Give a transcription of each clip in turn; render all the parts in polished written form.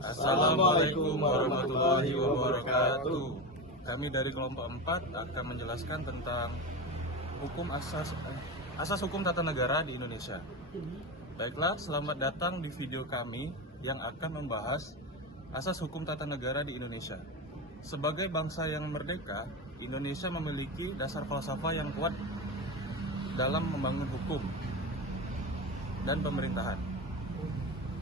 Assalamualaikum warahmatullahi wabarakatuh. Kami dari kelompok 4 akan menjelaskan tentang asas hukum tata negara di Indonesia. Baiklah, selamat datang di video kami yang akan membahas asas hukum tata negara di Indonesia. Sebagai bangsa yang merdeka, Indonesia memiliki dasar falsafah yang kuat dalam membangun hukum dan pemerintahan.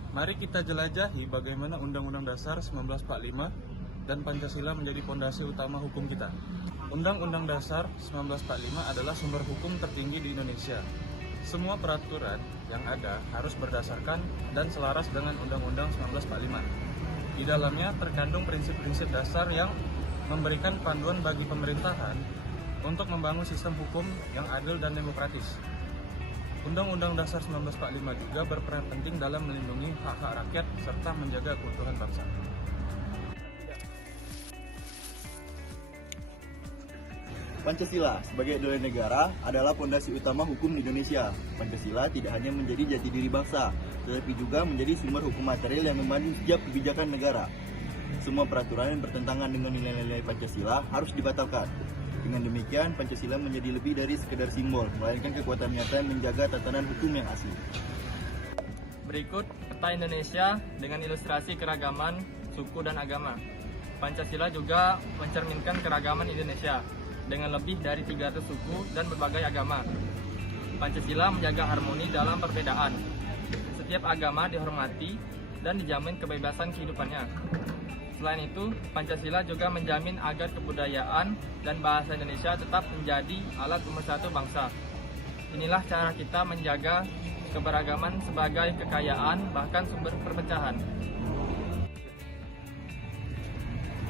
Mari kita jelajahi bagaimana Undang-Undang Dasar 1945 dan Pancasila menjadi fondasi utama hukum kita. Undang-Undang Dasar 1945 adalah sumber hukum tertinggi di Indonesia. Semua peraturan yang ada harus berdasarkan dan selaras dengan Undang-Undang 1945. Di dalamnya terkandung prinsip-prinsip dasar yang memberikan panduan bagi pemerintahan untuk membangun sistem hukum yang adil dan demokratis. Undang-Undang Dasar 1945 juga berperan penting dalam melindungi hak-hak rakyat serta menjaga keutuhan bangsa. Pancasila sebagai ideologi negara adalah fondasi utama hukum di Indonesia. Pancasila tidak hanya menjadi jati diri bangsa, tetapi juga menjadi sumber hukum material yang memandu setiap kebijakan negara. Semua peraturan yang bertentangan dengan nilai-nilai Pancasila harus dibatalkan. Dengan demikian, Pancasila menjadi lebih dari sekedar simbol, melainkan kekuatan nyata yang menjaga tatanan hukum yang asli. Berikut peta Indonesia dengan ilustrasi keragaman suku dan agama. Pancasila juga mencerminkan keragaman Indonesia dengan lebih dari 300 suku dan berbagai agama. Pancasila menjaga harmoni dalam perbedaan. Setiap agama dihormati dan dijamin kebebasan kehidupannya. Selain itu, Pancasila juga menjamin agar kebudayaan dan bahasa Indonesia tetap menjadi alat pemersatu bangsa. Inilah cara kita menjaga keberagaman sebagai kekayaan, bahkan sumber perpecahan.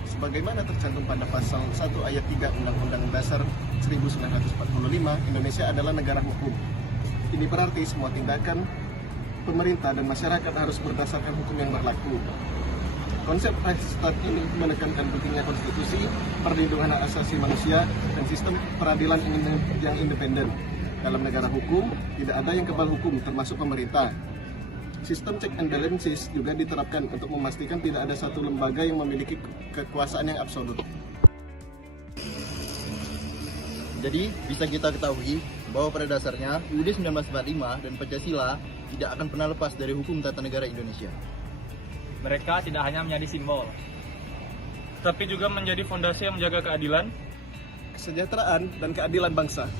Sebagaimana tercantum pada pasal 1 ayat 3 Undang-Undang Dasar 1945, Indonesia adalah negara hukum. Ini berarti semua tindakan pemerintah dan masyarakat harus berdasarkan hukum yang berlaku. Konsep Reichstag ini menekankan pentingnya konstitusi, perlindungan hak asasi manusia, dan sistem peradilan yang independen. Dalam negara hukum, tidak ada yang kebal hukum, termasuk pemerintah. Sistem check and balances juga diterapkan untuk memastikan tidak ada satu lembaga yang memiliki kekuasaan yang absolut. Jadi, bisa kita ketahui bahwa pada dasarnya UUD 1945 dan Pancasila tidak akan pernah lepas dari hukum tata negara Indonesia. Mereka tidak hanya menjadi simbol, Tapi juga menjadi fondasi yang menjaga keadilan, Kesejahteraan dan keadilan bangsa.